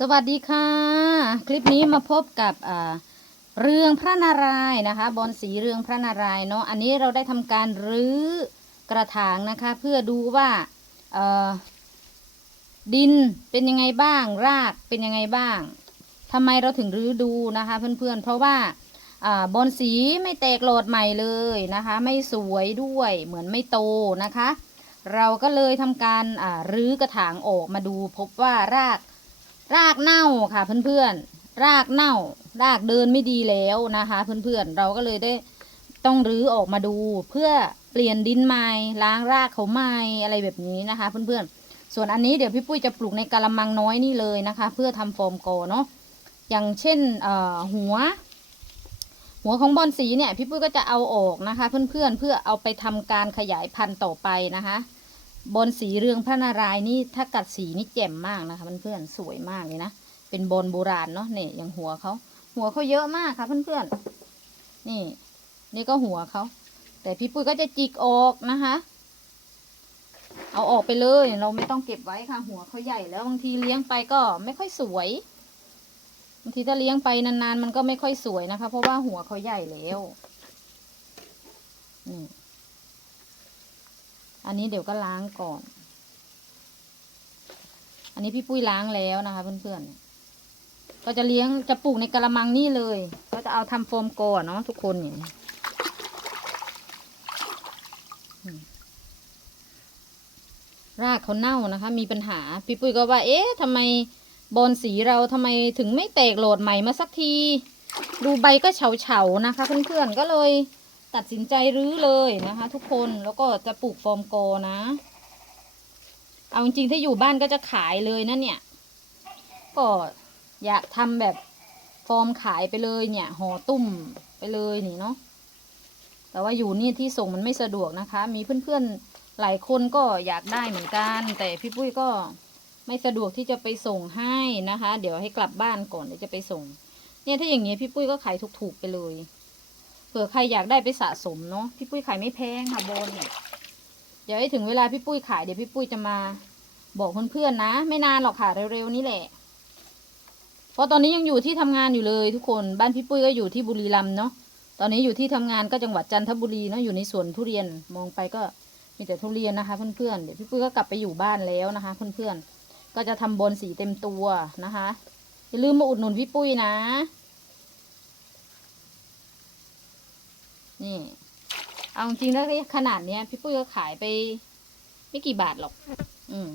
สวัสดีค่ะ คลิปนี้มาพบกับเรืองพระนารายณ์นะคะ บอลสีเรืองพระนารายณ์เนาะอันนี้เราได้ทำการรื้อกระถางนะคะ เพื่อดูว่าดินเป็นยังไงบ้าง รากเป็นยังไงบ้างทำไมเราถึงรื้อดูนะคะ เพื่อนๆเพราะว่าอบอลสีไม่แตกโหลดใหม่เลยนะคะ ไม่สวยด้วยเหมือนไม่โตนะคะ เราก็เลยทำการรื้อกระถางออกมาดูพบว่าราก รากเน่าค่ะเพื่อนๆ รากเน่า รากเดินไม่ดีแล้วนะคะเพื่อนๆ เราก็เลยได้ต้องรื้อออกมาดู เพื่อเปลี่ยนดินใหม่ล้างรากเขาใหม่อะไรแบบนี้นะคะเพื่อนๆ ส่วนอันนี้เดี๋ยวพี่ปุ้ยจะปลูกในกะละมังน้อยนี่เลยนะคะ เพื่อทำโฟมโกเนาะ อย่างเช่นหัว หัวของบอนสีเนี่ยพี่ปุ้ยก็จะเอาออกนะคะ เพื่อนๆเพื่อเอาไปทำการขยายพันธุ์ต่อไปนะคะ บอลสีเรืองพระนารายณ์นี่ถ้ากัดสีนี่แจ่มมากนะคะเพื่อนๆสวยมากเลยนะเป็นบอลโบราณเนาะเนี่ยอย่างหัวเขาหัวเขาเยอะมากค่ะเพื่อนๆนี่ นี่ก็หัวเขาแต่พี่ปุ้ยก็จะจิกออกนะคะ เอาออกไปเลยเราไม่ต้องเก็บไว้ค่ะ หัวเขาใหญ่แล้วบางทีเลี้ยงไปก็ไม่ค่อยสวยบางทีถ้าเลี้ยงไปนานๆมันก็ไม่ค่อยสวยนะคะ เพราะว่าหัวเขาใหญ่แล้วนี่ อันนี้เดี๋ยวก็ล้างก่อน อันนี้พี่ปุ้ยล้างแล้วนะคะ เพื่อนๆ ก็จะเลี้ยงจะปลูกในกระมังนี่เลย ก็จะเอาทำโฟมโกะเนาะทุกคนเนี่ยอืมรากเขาเน่านะคะ มีปัญหา พี่ปุ้ยก็ว่า เอ๊ะทำไมบอนสีเราทำไมถึงไม่แตกโหลดใหม่มาสักที ดูใบก็เฉาๆนะคะ เพื่อนๆก็เลย ตัดสินใจรื้อเลยนะคะ ทุกคนแล้วก็จะปลูกฟอร์มโกนะ เอาจริงๆถ้าอยู่บ้านก็จะขายเลยนะเนี่ย ก็อยากทำแบบฟอร์มขายไปเลยเนี่ยห่อตุ้มไปเลยนี่เนาะแต่ว่าอยู่นี่ที่ส่งมันไม่สะดวกนะคะ มีเพื่อนๆหลายคนก็อยากได้เหมือนกัน แต่พี่ปุ้ยก็ไม่สะดวกที่จะไปส่งให้นะคะ เดี๋ยวให้กลับบ้านก่อนเดี๋ยวจะไปส่ง เนี่ยถ้าอย่างเงี้ยพี่ปุ้ยก็ขายถูกๆไปเลย ผื่อใครอยากได้ไปสะสมเนาะพี่ปุ้ยขายไม่แพงค่ะโบนเนี่ยเดี๋ยวให้ถึงเวลาพี่ปุ้ยขายเดี๋ยวพี่ปุ้ยจะมาบอกเพื่อนๆนะ ไม่นานหรอกค่ะเร็วๆนี้แหละเพราะตอนนี้ยังอยู่ที่ทำงานอยู่เลยทุกคนบ้านพี่ปุ้ยก็อยู่ที่บุรีรัมย์เนาะตอนนี้อยู่ที่ทำงานก็จังหวัดจันทบุรีเนาะอยู่ในสวนทุเรียนมองไปก็มีแต่ทุเรียนนะคะ เพื่อนๆเดี๋ยวพี่ปุ้ยก็กลับไปอยู่บ้านแล้วนะคะ เพื่อนๆก็จะทำบอลสีเต็มตัวนะคะอย่าลืมมาอุดหนุนพี่ปุ้ยนะ นี่ เอาจริงแล้วขนาดเนี้ย พี่ปุ้ยก็ขายไป ไม่กี่บาทหรอก อืม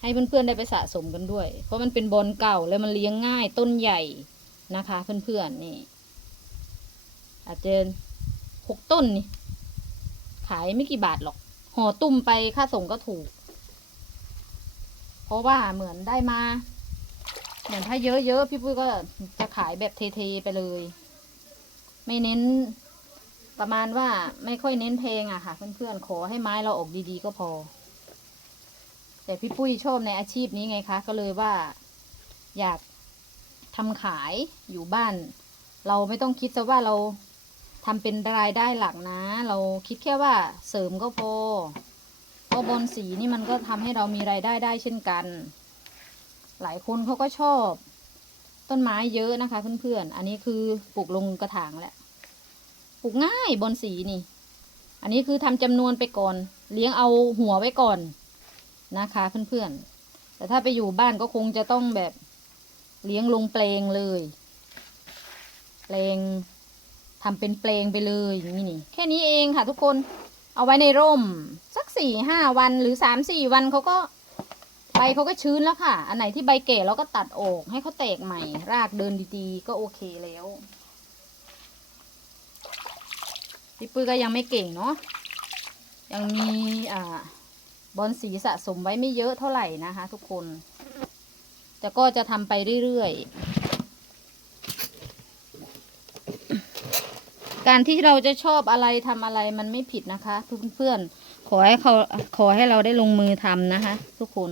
ให้เพื่อนๆได้ไปสะสมกันด้วย เพราะมันเป็นบอลเก่าแล้วมันเลี้ยงง่ายต้นใหญ่นะคะ เพื่อนๆนี่ อาจจะหกต้นนี่ ขายไม่กี่บาทหรอกห่อตุ้มไปค่าส่งก็ถูก เพราะว่าเหมือนได้มา เหมือนถ้าเยอะๆพี่ปุ้ยก็จะขายแบบเทๆไปเลย ไม่เน้น ประมาณว่าไม่ค่อยเน้นเพลงอะค่ะ เพื่อนๆขอให้ไม้เราออกดีๆก็พอ แต่พี่ปุ้ยชอบในอาชีพนี้ไงคะ ก็เลยว่า อยากทำขายอยู่บ้าน เราไม่ต้องคิดซะว่าเราทำเป็นรายได้หลักนะ เราคิดแค่ว่าเสริมก็พอเพราะบอลสีนี่มันก็ทำให้เรามีรายได้ได้เช่นกัน หลายคนเขาก็ชอบ ต้นไม้เยอะนะคะ เพื่อนๆ อันนี้คือปลูกลงกระถางแหละ ปลูกง่ายบนสีนี่ อันนี้คือทำจำนวนไปก่อน เลี้ยงเอาหัวไว้ก่อนนะคะเพื่อนๆ แต่ถ้าไปอยู่บ้านก็คงจะต้องแบบเลี้ยงลงเปลงเลย เปลงทำเป็นเปลงไปเลยอย่างนี้นี่ แค่นี้เองค่ะทุกคน เอาไว้ในร่ม สักสี่ห้าวันหรือสามสี่วันเขาก็ใบเขาก็ชื้นแล้วค่ะ อันไหนที่ใบแก่เราก็ตัดออกให้เขาแตกใหม่ รากเดินดีๆ ก็โอเคแล้ว พี่ปุ้ยก็ยังไม่เก่งเนาะยังมีอ่าบอลสีสะสมไว้ไม่เยอะเท่าไหร่นะคะ ทุกคนแต่ก็จะทำไปเรื่อยๆ การที่เราจะชอบอะไรทำอะไรมันไม่ผิดนะคะ เพื่อนๆ ขอให้เขาขอให้เราได้ลงมือทำนะคะ ทุกคน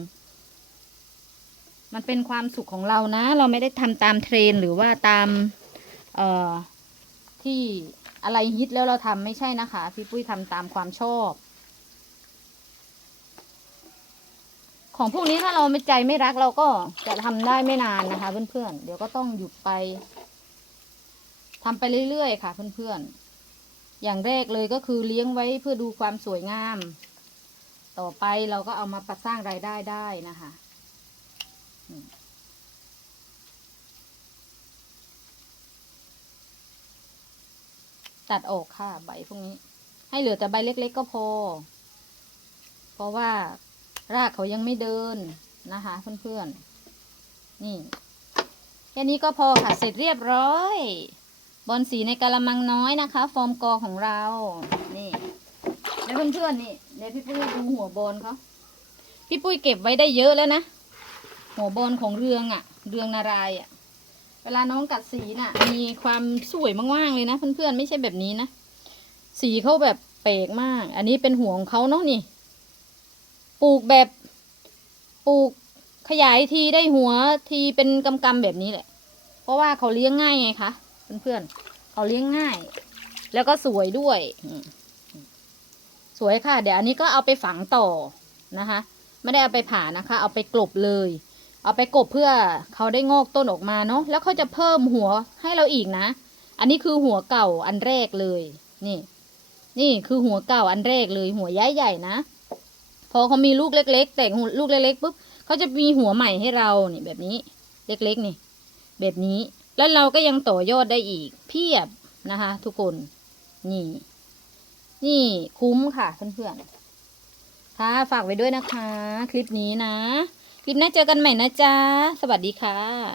มันเป็นความสุขของเรานะ เราไม่ได้ทำตามเทรนหรือว่าตาม เอ่อ ที่ อะไรฮิตแล้วเราทำไม่ใช่นะคะ พี่ปุ้ยทำตามความชอบ ของพวกนี้ถ้าเราไม่ใจไม่รักเราก็จะทำได้ไม่นานนะคะ เพื่อนๆ เดี๋ยวก็ต้องหยุดไปทำไปเรื่อยๆค่ะ เพื่อนๆ อย่างแรกเลยก็คือเลี้ยงไว้เพื่อดูความสวยงาม ต่อไปเราก็เอามาประสร้างรายได้ได้นะคะอืม ตัดออกค่ะใบพวกนี้ ให้เหลือแต่ใบเล็ก ๆ ก็พอ เพราะว่ารากเขายังไม่เดินนะคะเพื่อนๆ นี่แค่นี้ก็พอค่ะ เสร็จเรียบร้อย บอลสีในกะละมังน้อยนะคะ ฟอร์มกอของเรา นี่แล้วเพื่อนๆนี่เดี๋ยวพี่ปุ้ยดูหัวบอลเขาพี่ปุ้ยเก็บไว้ได้เยอะแล้วนะ หัวบอลของเรืองอะเรืองนารายอะ เวลาน้องกัดสีน่ะ มีความสวยมากๆเลยนะเพื่อนๆไม่ใช่แบบนี้นะ สีเขาแบบเปลกมาก อันนี้เป็นหัวของเขาเนาะนี่ ปลูกแบบปลูกขยายทีได้หัวทีเป็นกำกำแบบนี้แหละ เพราะว่าเขาเลี้ยงง่ายไงคะเพื่อนๆเขาเลี้ยงง่าย แล้วก็สวยด้วยสวยค่ะ เดี๋ยวอันนี้ก็เอาไปฝังต่อนะคะ ไม่ได้เอาไปผ่านะคะ เอาไปกลบเลย เอาไปกบเพื่อเขาได้งอกต้นออกมาเนาะแล้วเขาจะเพิ่มหัวให้เราอีกนะ อันนี้คือหัวเก่าอันแรกเลย นี่ นี่คือหัวเก่าอันแรกเลย หัวย้ายใหญ่นะ พอเขามีลูกเล็ก ๆ แต่งลูกเล็กๆปุ๊บเขาจะมีหัวใหม่ให้เรานี่แบบนี้ เล็กๆนี่ แบบนี้ แล้วเราก็ยังต่อยอดได้อีก เพียบนะคะ ทุกคน นี่ นี่คุ้มค่ะเพื่อนๆค่ะฝากไว้ด้วยนะคะ คลิปนี้นะ ลิปหน้าเจอกันใหม่นะจ๊ะ สวัสดีค่ะ